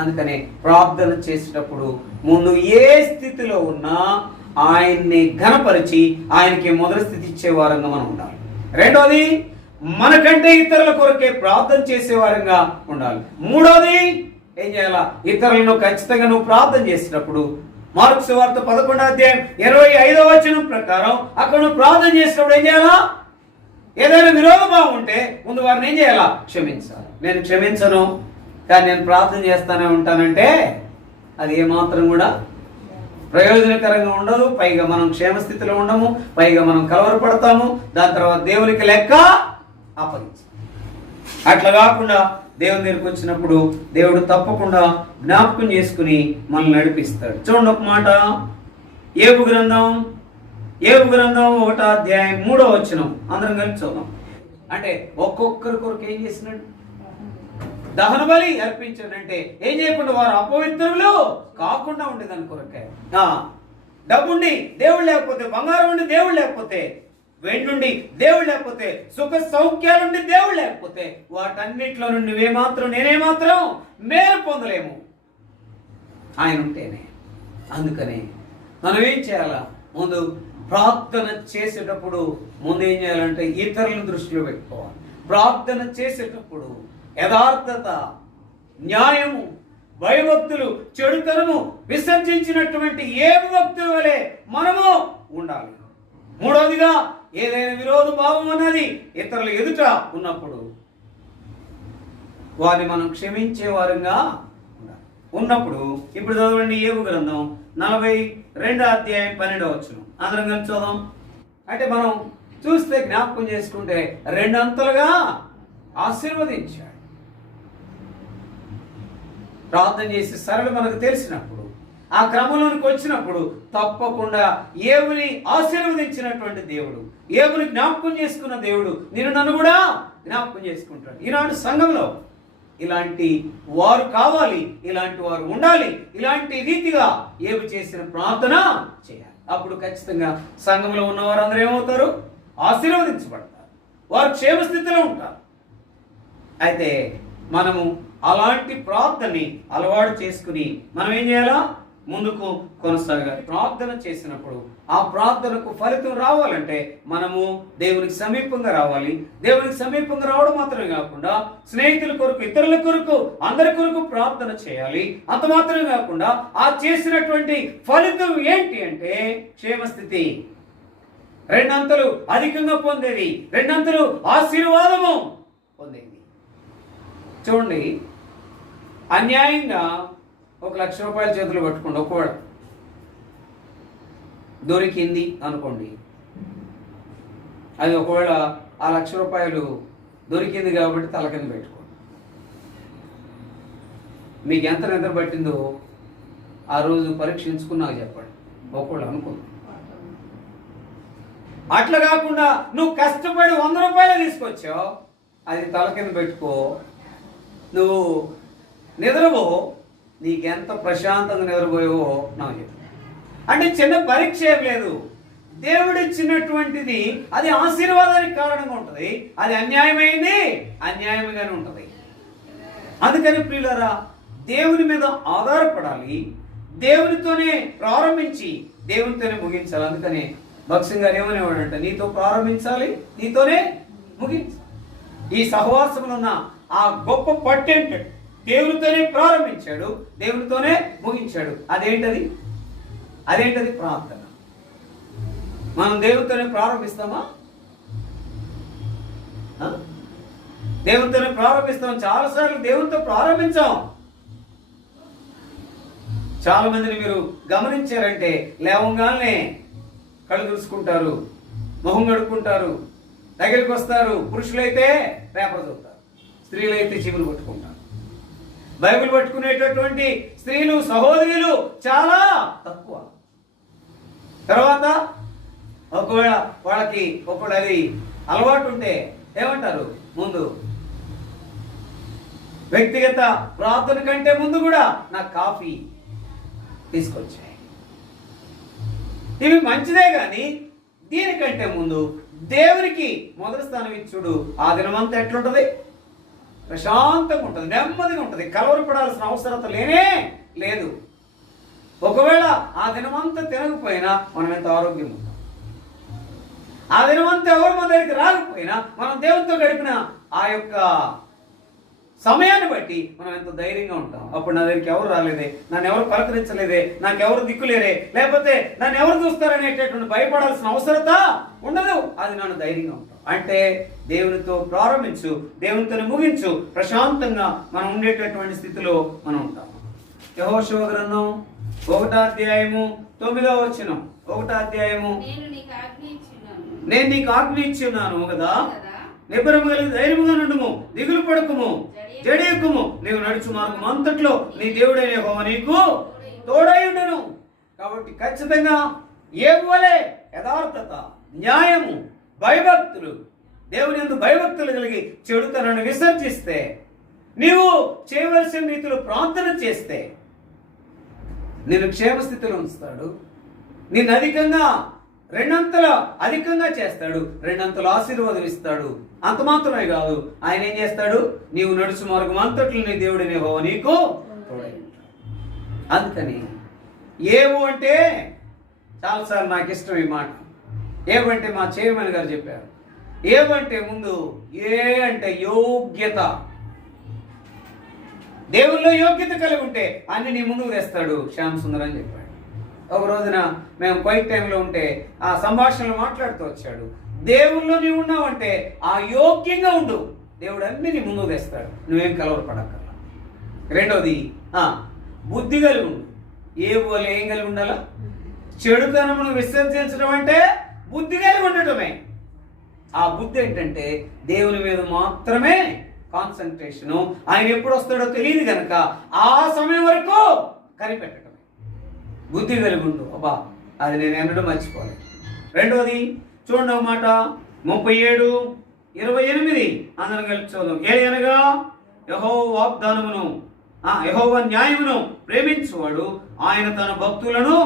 అందుకనే ప్రార్థన చేసేటప్పుడు ముందు ఏ స్థితిలో ఉన్నా ఆయన్ని ఘనపరిచి ఆయనకి మొదటి స్థితి ఇచ్చే వారంగా మనం ఉండాలి. రెండోది, మనకంటే ఇతరుల కొరకే ప్రార్థన చేసే వారంగా ఉండాలి. మూడోది ఏం చేయాలా? ఇతరులను ఖచ్చితంగా నువ్వు ప్రార్థన చేసేటప్పుడు మార్కు సువార్త 11:25 ప్రకారం అక్కడ నువ్వు ప్రార్థన చేసినప్పుడు ఏం చేయాలా? ఏదైనా విరోధభావం ఉంటే ముందు వారిని ఏం చేయాలా? క్షమించాలి. నేను క్షమించను కానీ నేను ప్రార్థన చేస్తానే ఉంటానంటే అది ఏమాత్రం కూడా ప్రయోజనకరంగా ఉండదు. పైగా మనం క్షేమస్థితిలో ఉండము, పైగా మనం కలవరపడతాము. దాని తర్వాత దేవునికి లెక్క అప్పగించాలి. అట్లా కాకుండా దేవుని దగ్గరికి వచ్చినప్పుడు దేవుడు తప్పకుండా జ్ఞాపకం చేసుకుని మనల్ని నడిపిస్తాడు. చూడండి ఒక మాట, ఏబు గ్రంథం 1:3 అందరం కలిసి చూద్దాం. అంటే ఒక్కొక్కరి కొరకు ఏం చేసినాడు? దహన బలి అర్పించాడు. అంటే ఏం చేయకుండా వారు అపవిత్రులు కాకుండా ఉండేదాని కొరకే. డబ్బుండి దేవుడు లేకపోతే, బంగారం ఉండి దేవుడు లేకపోతే, వెండుండి దేవుడు లేకపోతే, సుఖ సౌఖ్యాలుండి దేవుడు లేకపోతే, వాటన్నిటిలో నుండి నేనేమాత్రం మేలు పొందలేము ఆయన ఉంటేనే. అందుకనే మనం ఏం చేయాలా? ముందు ప్రార్థన చేసేటప్పుడు ముందు ఏం చేయాలంటే ఇతరులను దృష్టిలో పెట్టుకోవాలి. ప్రార్థన చేసేటప్పుడు యథార్థత, న్యాయము, భయభక్తులు, చెడుతనము విసర్జించినటువంటి ఏ భక్తుల వలె మనము ఉండాలి. మూడవదిగా, ఏదైనా విరోధ భావం అన్నది ఇతరుల ఎదుట ఉన్నప్పుడు వారిని మనం క్షమించే వారంగా ఉన్నప్పుడు ఇప్పుడు చదవండి, ఏబు గ్రంథం 42:12 అందరం కలిసి చూద్దాం. అంటే మనం చూస్తే జ్ఞాపకం చేసుకుంటే రెండంతలుగా ఆశీర్వదించాడు. ప్రార్థన చేసి సరళ మనకు తెలిసినప్పుడు, ఆ క్రమంలోనికి వచ్చినప్పుడు తప్పకుండా ఏబుని ఆశీర్వదించినటువంటి దేవుడు, ఏబుని జ్ఞాపకం చేసుకున్న దేవుడు నన్ను కూడా జ్ఞాపకం చేసుకుంటాడు. ఈనాడు సంఘంలో ఇలాంటి వారు కావాలి, ఇలాంటి వారు ఉండాలి. ఇలాంటి రీతిగా ఏబు చేసిన ప్రార్థన చేయాలి. అప్పుడు ఖచ్చితంగా సంఘంలో ఉన్న వారందరూ ఏమవుతారు? ఆశీర్వదించబడతారు, వారు క్షేమస్థితిలో ఉంటారు. అయితే మనము అలాంటి ప్రార్థనని అలవాటు చేసుకుని మనం ఏం చేయాలా? ముందుకు కొనసాగాలి. ప్రార్థన చేసినప్పుడు ఆ ప్రార్థనకు ఫలితం రావాలంటే మనము దేవునికి సమీపంగా రావాలి. దేవునికి సమీపంగా రావడం మాత్రమే కాకుండా స్నేహితుల కొరకు, ఇతరుల కొరకు, అందరి కొరకు ప్రార్థన చేయాలి. అంత మాత్రమే కాకుండా ఆ చేసినటువంటి ఫలితం ఏంటి అంటే క్షేమస్థితి, రెండంతలు అధికంగా పొందేది, రెండంతలు ఆశీర్వాదము పొందేది. చూడండి, అన్యాయంగా 1,00,000 రూపాయల చేతులు పట్టుకోండి, ఒకవేళ దొరికింది అనుకోండి. అది ఒకవేళ ఆ 1,00,000 రూపాయలు దొరికింది కాబట్టి తల కింద పెట్టుకోండి. మీకు ఎంత నిద్ర పట్టిందో ఆ రోజు పరీక్షించుకుని నాకు చెప్పండి. ఒకవేళ అనుకోండి. అట్లా కాకుండా నువ్వు కష్టపడి 100 రూపాయలు తీసుకొచ్చావు, అది తల కింద పెట్టుకో, నువ్వు నిద్రపో, నీకెంత ప్రశాంతంగా నిద్రపోయావో నాకు చెప్పు. అంటే చిన్న పరీక్ష ఏం లేదు. దేవుడిచ్చినటువంటిది అది ఆశీర్వాదానికి కారణంగా ఉంటుంది. అది అన్యాయమైంది అన్యాయంగానే ఉంటుంది. అందుకని ప్రియులారా, దేవుని మీద ఆధారపడాలి, దేవునితోనే ప్రారంభించి దేవునితోనే ముగించాలి. అందుకనే భక్సింగ్ గారు ఏమనేవాడంట, నీతో ప్రారంభించాలి, నీతోనే ముగించాలి. ఈ సహవాసంలో ఉన్న ఆ గొప్ప పట్టేంటి? దేవునితోనే ప్రారంభించాడు, దేవునితోనే ముగించాడు. అదేంటది? ప్రార్థన. మనం దేవునితోనే ప్రారంభిస్తామా? దేవునితోనే ప్రారంభిస్తాం. చాలాసార్లు దేవునితో ప్రారంభించాం. చాలా మందిని మీరు గమనించారంటే లేవంగానే కళ్ళు తుడుచుకుంటారు, మొహం కడుక్కుంటారు, దగ్గరికి వస్తారు. పురుషులైతే పేపర్ చదువుతారు, స్త్రీలైతే చీపులు పట్టుకుంటారు. బైబిల్ పట్టుకునేటటువంటి స్త్రీలు, సహోదరులు చాలా తక్కువ. తర్వాత ఒకవేళ వాళ్ళకి అది అలవాటు ఉంటే ఏమంటారు? ముందు వ్యక్తిగత ప్రార్థన కంటే ముందు కూడా నాకు కాఫీ తీసుకొచ్చాయి. ఇవి మంచిదే కానీ దీనికంటే ముందు దేవునికి మొదటి స్థానం ఇచ్చుడు. ఆ దినమంతా ఎట్లుంటది? ప్రశాంతంగా ఉంటుంది, నెమ్మదిగా ఉంటుంది, కలవరపడాల్సిన అవసరత లేనే లేదు. ఒకవేళ ఆ దినమంతా తినకపోయినా మనం ఎంత ఆరోగ్యంగా ఉంటాం. ఆ దినమంతా ఎవరు మన దగ్గరికి రాకపోయినా మనం దేవునితో గడిపిన ఆ యొక్క సమయాన్ని బట్టి మనం ఎంత ధైర్యంగా ఉంటాం. అప్పుడు నా దగ్గరికి ఎవరు రాలేదే, నన్ను ఎవరు పలకరించలేదే, నాకెవరు దిక్కులేరే, లేకపోతే నన్ను ఎవరు చూస్తారనేటటువంటి భయపడాల్సిన అవసరత ఉండదు. అది నన్ను ధైర్యంగా ఉంటాం. అంటే దేవునితో ప్రారంభించు, దేవునితో ముగించు, ప్రశాంతంగా మనం ఉండేటటువంటి స్థితిలో మనం ఉంటాం. యెహోషువ గ్రంథం 1వ అధ్యాయము 9వ వచనం. 1వ అధ్యాయము నేను నీకు ఆజ్ఞ ఇచ్చున్నాను కదా, నిబ్బరము కలిగి ధైర్యముగా నుండుము, దిగులు పడకుము, జడియకుము, నీవు నడుచు మార్గం అంతట్లో నీ దేవుడైన యెహోవా నీకు తోడైయుండును. కాబట్టి ఖచ్చితంగా యేహోవాలే యథార్థత, న్యాయము, భయభక్తులు, దేవుని యందు భయభక్తులు కలిగి చెడుతనాన్ని విసర్జిస్తే, నీవు చేయవలసిన రీతిలో ప్రార్థన చేస్తే నిన్ను క్షేమస్థితిలో ఉంచుతాడు. నిన్ను అధికంగా చేస్తాడు, రెండంతల ఆశీర్వాదం ఇస్తాడు. అంత మాత్రమే కాదు, ఆయన ఏం చేస్తాడు, నీవు నడుచు మార్గం అంతట్లో నీ దేవుడిని యెహోవా నీకు తోడై ఉంటాడు. అందుకని ఏవు అంటే చాలాసార్లు నాకు ఇష్టం ఈ మాట. ఏవంటే మా చైర్మన్ గారు చెప్పారు, ఏవంటే ముందు ఏ అంటే యోగ్యత. దేవుల్లో యోగ్యత కలిగి ఉంటే అన్ని నీ ముందుకు తెస్తాడు శ్యామ్ సుందర్ అని చెప్పాడు. ఒక రోజున మేము క్వైట్ టైంలో ఉంటే ఆ సంభాషణలు మాట్లాడుతూ వచ్చాడు. దేవుల్లో నీవు ఉన్నావంటే ఆ యోగ్యంగా ఉండు, దేవుడు అన్ని నీ ముందుకు తెస్తాడు, నువ్వేం కలవరపడక్కర్లా. రెండోది బుద్ధి కలిగి ఉండు. ఏ వాళ్ళు ఏం కలిగి ఉండాలా? చెడుతనమును విసర్జించడం అంటే బుద్ధి కలిగి ఉండటమే. ఆ బుద్ధి ఏంటంటే దేవుని మీద మాత్రమే కాన్సన్ట్రేషను. ఆయన ఎప్పుడు వస్తాడో తెలియదు కనుక ఆ సమయం వరకు కనిపెట్టడమే. బుద్ధి కలిగి ఉండు. అబ్బా, అది నేను ఎన్నడూ మర్చిపోలేదు. రెండోది చూడండి ఒక మాట, 37:28 అందరం కలిపి చూద్దాం. అనగా యెహోవా వాగ్దానమును యెహోవా న్యాయమును ప్రేమించువాడు ఆయన తన భక్తులను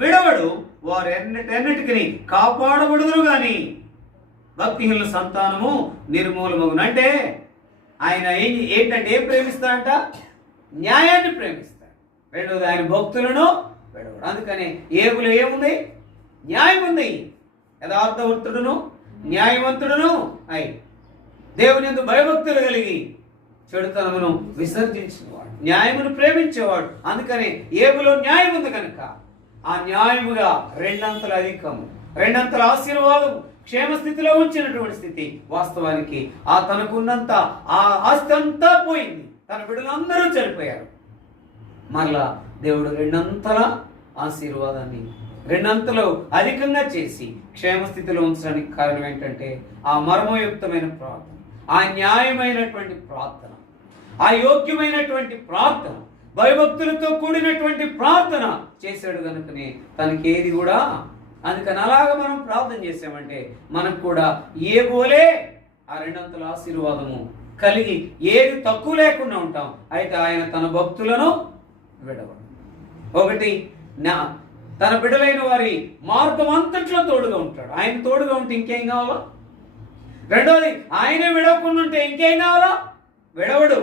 విడవడు, వారు ఎన్నటికి కాపాడబడుదురు గాని భక్తిహీనుల సంతానము నిర్మూలమగును. అంటే ఆయన ఏంటంటే ఏం ప్రేమిస్తాడంట? న్యాయాన్ని ప్రేమిస్తాడు. రెండోది ఆయన భక్తులను విడవడు. అందుకని ఏబులో ఏముంది? న్యాయం ఉంది. యథార్థవంతుడును న్యాయవంతుడును అయి దేవుని యందు భయభక్తులు కలిగి చెడుతనమును విసర్జించినవాడు, న్యాయమును ప్రేమించేవాడు. అందుకని ఏబులో న్యాయం ఉంది కనుక ఆ న్యాయముగా రెండంతల అధికము, రెండంతల ఆశీర్వాదము, క్షేమస్థితిలో ఉంచినటువంటి స్థితి. వాస్తవానికి ఆ తనకున్నంత ఆ ఆస్తి అంతా పోయింది, తన బిడ్డలందరూ చనిపోయారు. మరలా దేవుడు రెండంతల ఆశీర్వాదాన్ని రెండంతలు అధికంగా చేసి క్షేమస్థితిలో ఉంచడానికి కారణం ఏంటంటే ఆ మర్మయుక్తమైన ప్రార్థన, ఆ న్యాయమైనటువంటి ప్రార్థన, ఆ యోగ్యమైనటువంటి ప్రార్థన, భయభక్తులతో కూడినటువంటి ప్రార్థన చేశాడు కనుకనే తనకి ఏది కూడా. అందుకని అలాగా మనం ప్రార్థన చేసామంటే మనకు కూడా ఏబోలే ఆ రెండంతల ఆశీర్వాదము కలిగి ఏది తక్కువ లేకుండా ఉంటాం. అయితే ఆయన తన భక్తులను విడవడు. ఒకటి తన బిడ్డలైన వారి మార్గం అంతట్లో తోడుగా ఉంటాడు. ఆయన తోడుగా ఉంటే ఇంకేం కావాలా? రెండోది ఆయనే విడవకుండా ఉంటే ఇంకేం కావాలా? విడవడు.